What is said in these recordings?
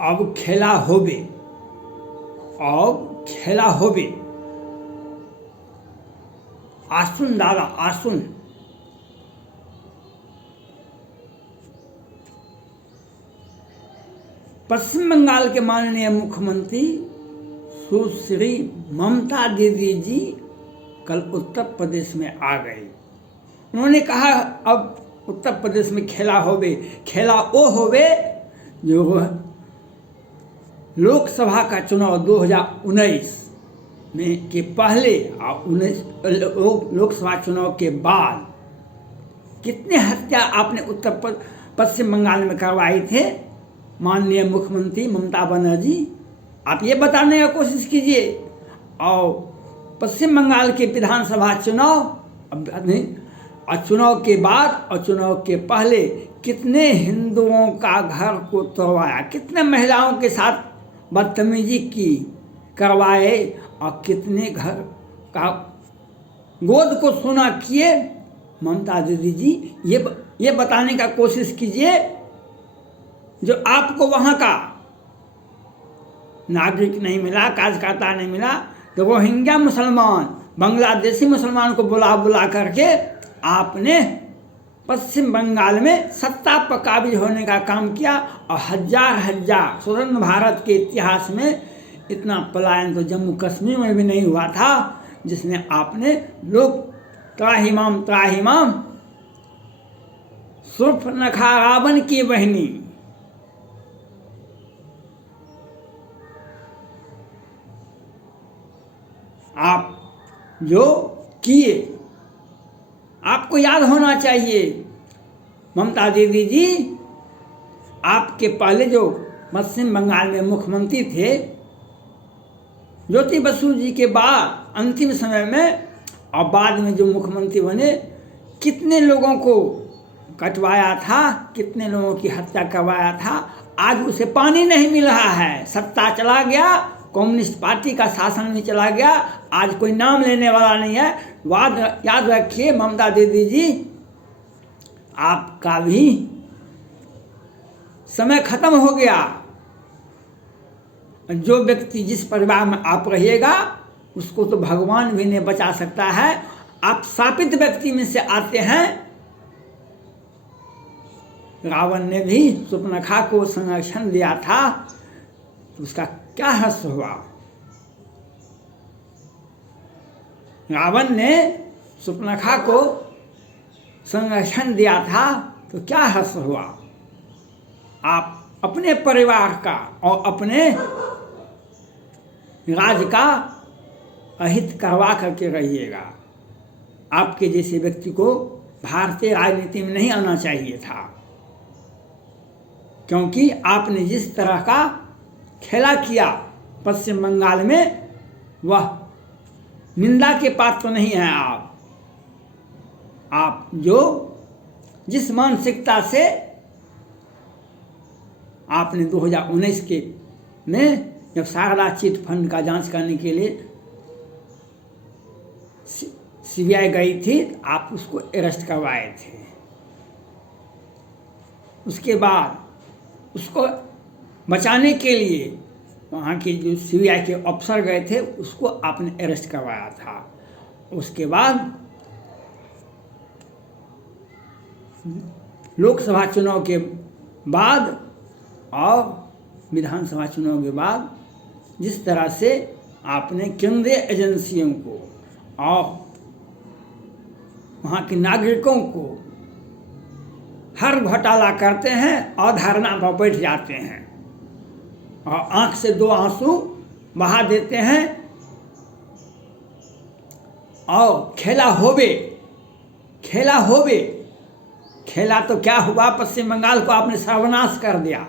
अब खेला होबे, अब खेला होबे। आसुन दादा आसुन। पश्चिम बंगाल के माननीय मुख्यमंत्री सुश्री ममता दीदी जी कल उत्तर प्रदेश में आ गए। उन्होंने कहा अब उत्तर प्रदेश में खेला होबे। खेला वो होबे जो लोकसभा का चुनाव 2019 में के पहले और लोकसभा चुनाव के बाद कितने हत्या आपने पश्चिम बंगाल में करवाई थे माननीय मुख्यमंत्री ममता बनर्जी, आप ये बताने का कोशिश कीजिए। और पश्चिम बंगाल के विधानसभा चुनाव और चुनाव के बाद और चुनाव के पहले कितने हिंदुओं का घर को तोड़वाया, कितने महिलाओं के साथ बदतमीजी की करवाए और कितने घर का गोद को सोना किए। ममता दीदी जी ये बताने का कोशिश कीजिए। जो आपको वहाँ का नागरिक नहीं मिला, कार्यकर्ता नहीं मिला, तो रोहिंग्या मुसलमान, बांग्लादेशी मुसलमान को बुला बुला करके आपने पश्चिम बंगाल में सत्ता पर काबिज होने का काम किया। और हजार स्वतंत्र भारत के इतिहास में इतना पलायन तो जम्मू कश्मीर में भी नहीं हुआ था, जिसने आपने लोग त्राहिमाम सूर्पनखा रावण की बहनी आप जो किए, आपको याद होना चाहिए। ममता दीदी जी आपके पहले जो पश्चिम बंगाल में मुख्यमंत्री थे, ज्योति बसु जी के बाद अंतिम समय में और बाद में जो मुख्यमंत्री बने, कितने लोगों को कटवाया था, कितने लोगों की हत्या करवाया था। आज उसे पानी नहीं मिल रहा है। सत्ता चला गया, कम्युनिस्ट पार्टी का शासन भी चला गया, आज कोई नाम लेने वाला नहीं है। याद रखिए ममता दीदी जी, आपका भी समय खत्म हो गया। जो व्यक्ति जिस परिवार में आप रहिएगा उसको तो भगवान भी नहीं बचा सकता है। आप शापित व्यक्ति में से आते हैं। रावण ने भी सूर्पनखा को संरक्षण दिया था, तो उसका क्या हर्ष हुआ। रावण ने सूर्पनखा को संरक्षण दिया था, तो क्या हर्ष हुआ। आप अपने परिवार का और अपने राज्य का अहित करवा करके रहिएगा। आपके जैसे व्यक्ति को भारतीय राजनीति में नहीं आना चाहिए था, क्योंकि आपने जिस तरह का खेला किया पश्चिम बंगाल में, वह निंदा के पात्र तो नहीं है। आप जो जिस मानसिकता से आपने 2019 के में जब शारदा चिट फंड का जांच करने के लिए सीबीआई गई थी, आप उसको अरेस्ट करवाए थे। उसके बाद उसको बचाने के लिए वहाँ के जो सीबीआई के अफसर गए थे, उसको आपने अरेस्ट करवाया था। उसके बाद लोकसभा चुनाव के बाद और विधानसभा चुनाव के बाद जिस तरह से आपने केंद्रीय एजेंसियों को और वहाँ के नागरिकों को हर घोटाला करते हैं और धरना पर बैठ जाते हैं और आंख से दो आंसू बहा देते हैं। और खेला होबे खेला तो क्या हुआ, पश्चिम बंगाल को आपने सर्वनाश कर दिया।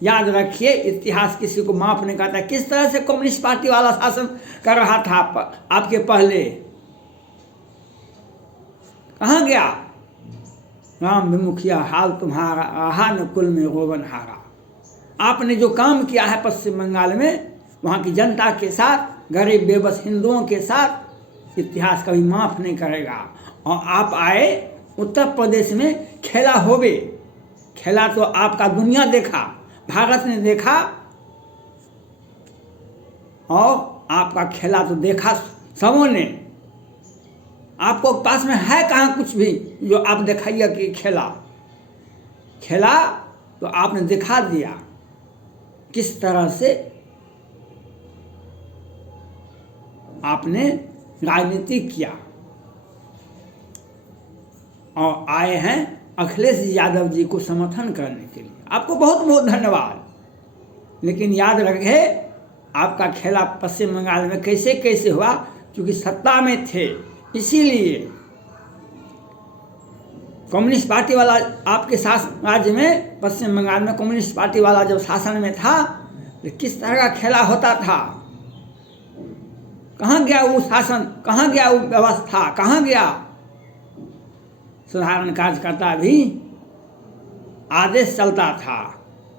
याद रखिए, इतिहास किसी को माफ नहीं करता। किस तरह से कम्युनिस्ट पार्टी वाला शासन कर रहा था आपके पहले, कहाँ गया राम विमुखिया हाल तुम्हारा, आहा न कुल में गोवन हारा। आपने जो काम किया है पश्चिम बंगाल में वहाँ की जनता के साथ, गरीब बेबस हिंदुओं के साथ, इतिहास कभी माफ नहीं करेगा। और आप आए उत्तर प्रदेश में खेला होवे। खेला तो आपका दुनिया देखा, भारत ने देखा, और आपका खेला तो देखा सबों ने। आपको पास में है कहाँ कुछ भी जो आप दिखाइए कि खेला तो आपने दिखा दिया किस तरह से आपने राजनीति किया। और आए हैं अखिलेश यादव जी को समर्थन करने के लिए। आपको बहुत बहुत धन्यवाद। लेकिन याद रखे, आपका खेला पश्चिम बंगाल में कैसे कैसे हुआ, क्योंकि सत्ता में थे, इसीलिए कम्युनिस्ट पार्टी वाला आपके शासन राज्य में, पश्चिम बंगाल में कम्युनिस्ट पार्टी वाला जब शासन में था तो किस तरह का खेला होता था। कहाँ गया वो शासन, कहाँ गया वो व्यवस्था, कहाँ गया साधारण कार्यकर्ता भी आदेश चलता था,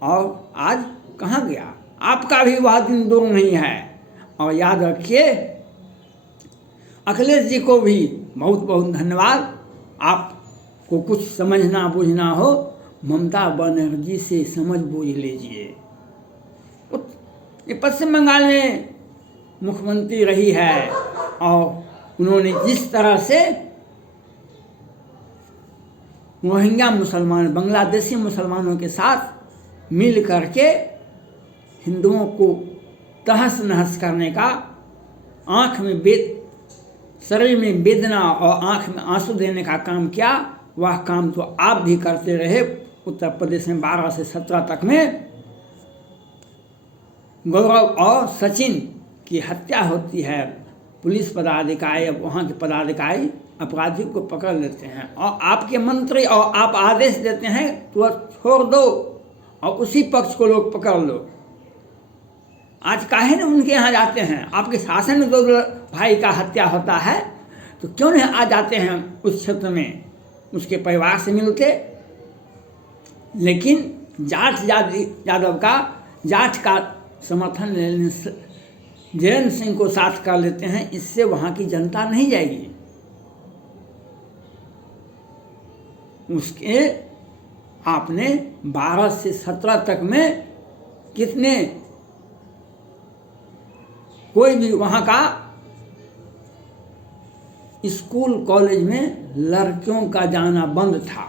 और आज कहाँ गया। आपका भी वह दिन दूर नहीं है। और याद रखिए, अखिलेश जी को भी बहुत बहुत धन्यवाद। आपको कुछ समझना बूझना हो, ममता बनर्जी से समझ बूझ लीजिए। ये पश्चिम बंगाल में मुख्यमंत्री रही है, और उन्होंने जिस तरह से रोहिंग्या मुसलमान, बांग्लादेशी मुसलमानों के साथ मिल करके हिंदुओं को तहस नहस करने का, आँख में शरीर में वेदना और आँख में आंसू देने का काम किया, वह काम तो आप भी करते रहे। उत्तर प्रदेश में 12 से 17 तक में गौरव और सचिन की हत्या होती है, पुलिस पदाधिकारी, वहाँ के पदाधिकारी अपराधी को पकड़ लेते हैं, और आपके मंत्री और आप आदेश देते हैं तो छोड़ दो, और उसी पक्ष को लोग पकड़ लो। आज काहे न उनके यहाँ जाते हैं। आपके शासन में 2 भाई का हत्या होता है तो क्यों नहीं आ जाते हैं उस क्षेत्र में, उसके परिवार से मिलते। लेकिन जाट यादव का, जाट का समर्थन लेने से जयंत सिंह को साथ कर लेते हैं, इससे वहाँ की जनता नहीं जाएगी। उसके आपने 12 से 17 तक में कितने, कोई भी वहाँ का स्कूल कॉलेज में लड़कियों का जाना बंद था।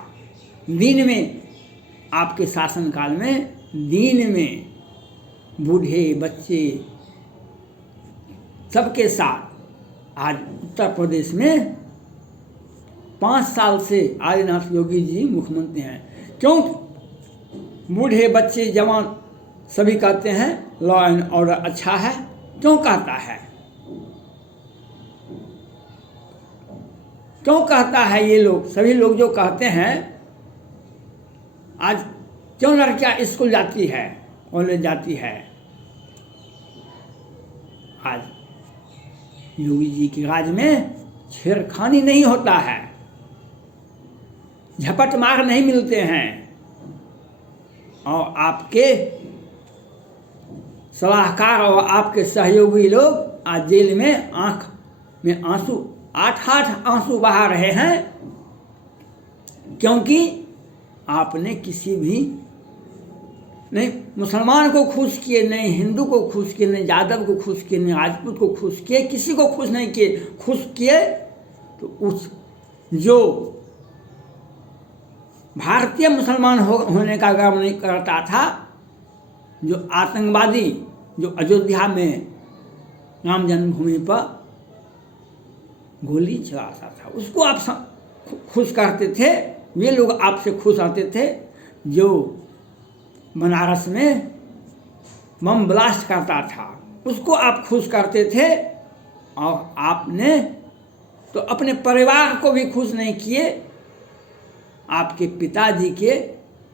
दिन में, आपके शासनकाल में दिन में बूढ़े बच्चे सबके साथ। आज उत्तर प्रदेश में 5 साल से आदित्यनाथ योगी जी मुख्यमंत्री हैं। क्यों बूढ़े बच्चे जवान सभी कहते हैं लॉ एंड ऑर्डर अच्छा है, क्यों कहता है, क्यों कहता है ये लोग, सभी लोग जो कहते हैं। आज क्यों लड़कियां स्कूल जाती है, कॉलेज जाती है। आज योगी जी के राज में छेड़खानी नहीं होता है, झपट मार नहीं मिलते हैं, और आपके सलाहकार और आपके सहयोगी लोग आज जेल में आंख में आंसू, 8 आंसू बहा रहे हैं, क्योंकि आपने किसी भी नहीं मुसलमान को खुश किए, नहीं हिंदू को खुश किए, नहीं यादव को खुश किए, नहीं राजपूत को खुश किए, किसी को खुश नहीं किए। खुश किए तो उस जो भारतीय मुसलमान होने का गर्व नहीं करता था, जो आतंकवादी, जो अयोध्या में राम जन्मभूमि पर गोली चलाता था, उसको आप खुश करते थे। वे लोग आपसे खुश आते थे जो बनारस में बम ब्लास्ट करता था, उसको आप खुश करते थे। और आपने तो अपने परिवार को भी खुश नहीं किए। आपके पिताजी के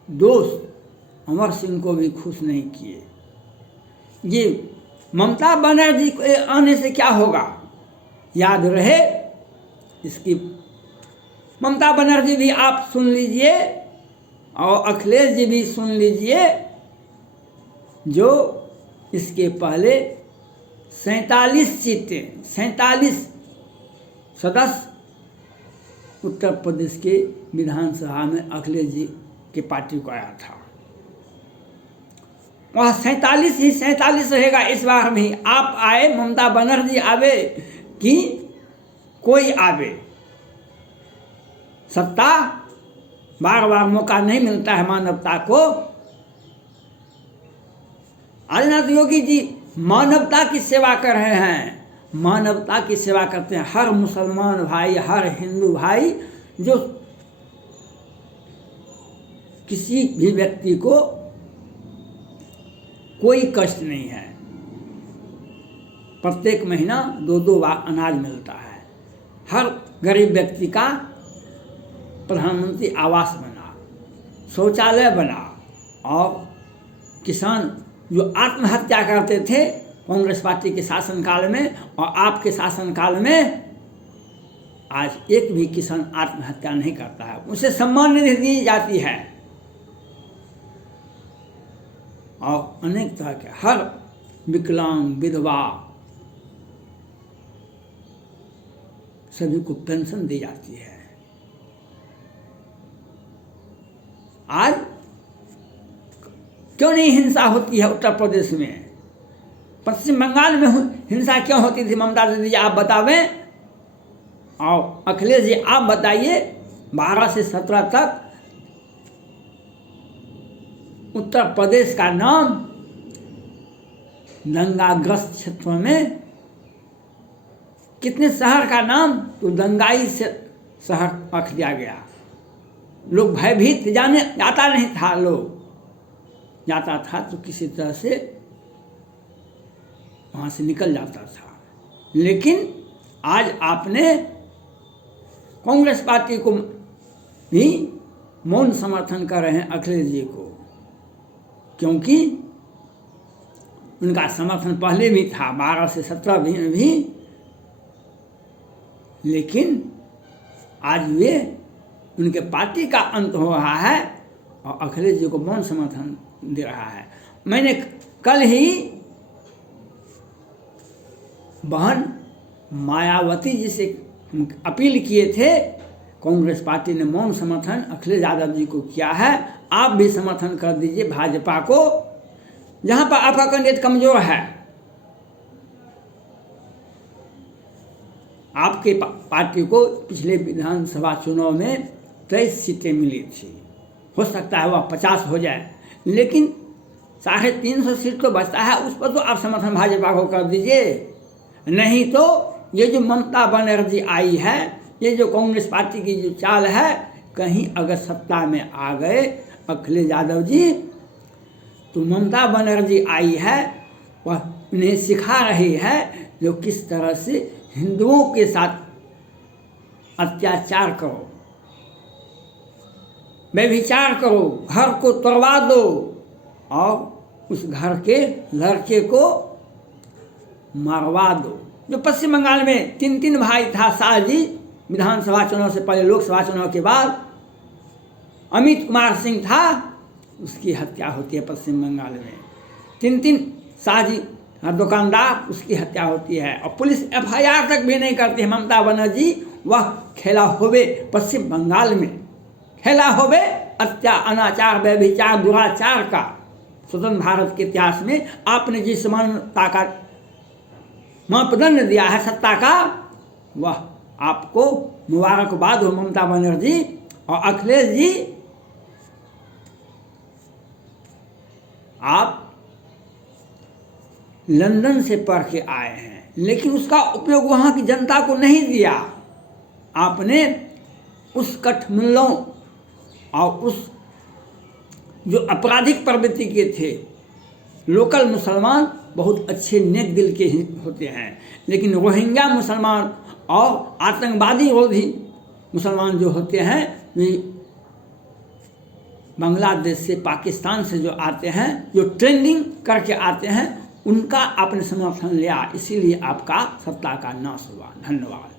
दोस्त अमर सिंह को भी खुश नहीं किए। ये ममता बनर्जी के आने से क्या होगा, याद रहे इसकी। ममता बनर्जी भी आप सुन लीजिए और अखिलेश जी भी सुन लीजिए, जो इसके पहले 47 सीटें, 47 सदस्य उत्तर प्रदेश के विधानसभा में अखिलेश जी की पार्टी को आया था। वह 47 ही 47 रहेगा इस बार भी। आप आए, ममता बनर्जी आवे कि कोई आवे, सत्ता बार बार मौका नहीं मिलता है मानवता को। आदित्यनाथ योगी जी मानवता की सेवा कर रहे हैं, मानवता की सेवा करते हैं। हर मुसलमान भाई, हर हिंदू भाई, जो किसी भी व्यक्ति को कोई कष्ट नहीं है। प्रत्येक महीना 2-2 बार अनाज मिलता है। हर गरीब व्यक्ति का प्रधानमंत्री आवास बना, शौचालय बना, और किसान जो आत्महत्या करते थे कांग्रेस पार्टी के शासनकाल में और आपके शासनकाल में, आज एक भी किसान आत्महत्या नहीं करता है। उसे सम्मान निधि दी जाती है और अनेक तरह के हर विकलांग, विधवा, सभी को पेंशन दी जाती है। आज क्यों नहीं हिंसा होती है उत्तर प्रदेश में? पश्चिम बंगाल में हिंसा क्यों होती थी? ममता दीदी आप बतावें, और अखिलेश जी आप बताइए। 12 से 17 तक उत्तर प्रदेश का नाम दंगाग्रस्त क्षेत्रों में, कितने शहर का नाम तो दंगाई से शहर रख दिया गया। लोग भयभीत जाता नहीं था, लोग जाता था तो किसी तरह से वहाँ से निकल जाता था। लेकिन आज आपने कांग्रेस पार्टी को भी मौन समर्थन कर रहे हैं अखिलेश जी को, क्योंकि उनका समर्थन पहले भी था 12 से 17 भी, लेकिन आज वे उनके पार्टी का अंत हो रहा है और अखिलेश जी को मौन समर्थन दे रहा है। मैंने कल ही बहन मायावती जी से अपील किए थे, कांग्रेस पार्टी ने मौन समर्थन अखिलेश यादव जी को किया है। आप भी समर्थन कर दीजिए भाजपा को, जहां पर आपका कैंडिडेट कमजोर है। आपके पार्टी को पिछले विधानसभा चुनाव में 23 सीटें मिली थी, हो सकता है वह 50 हो जाए, लेकिन 350 सीट तो बचता है, उस पर तो आप समर्थन भाजपा को कर दीजिए। नहीं तो ये जो ममता बनर्जी आई है, ये जो कांग्रेस पार्टी की जो चाल है, कहीं अगर सत्ता में आ गए अखिलेश यादव जी, तो ममता बनर्जी आई है, वह उन्हें सिखा रही है जो किस तरह से हिंदुओं के साथ अत्याचार करो, व्यभिचार करो, घर को तोड़वा दो और उस घर के लड़के को मरवा दो। जो पश्चिम बंगाल में 3 भाई था शाह जी, विधानसभा चुनाव से पहले, लोकसभा चुनाव के बाद अमित कुमार सिंह था, उसकी हत्या होती है पश्चिम बंगाल में। 3 शाह जी दुकानदार, उसकी हत्या होती है और पुलिस FIR तक भी नहीं करती है। ममता बनर्जी वह खेला होवे पश्चिम बंगाल में, खेला होवे अनाचार, व्यभिचार, दुराचार का। स्वतंत्र भारत के इतिहास में आपने जिस समानता का मापदंड दिया है सत्ता का, वह आपको मुबारकबाद हो ममता बनर्जी। और अखिलेश जी, आप लंदन से पढ़ के आए हैं, लेकिन उसका उपयोग वहाँ की जनता को नहीं दिया। आपने उस कठमुल्लों और उस जो आपराधिक प्रवृत्ति के थे, लोकल मुसलमान बहुत अच्छे नेक दिल के होते हैं, लेकिन रोहिंग्या मुसलमान और आतंकवादी विरोधी मुसलमान जो होते हैं, वे बांग्लादेश से, पाकिस्तान से जो आते हैं, जो ट्रेंडिंग करके आते हैं, उनका आपने समर्थन लिया, इसीलिए आपका सत्ता का नाश हुआ। धन्यवाद।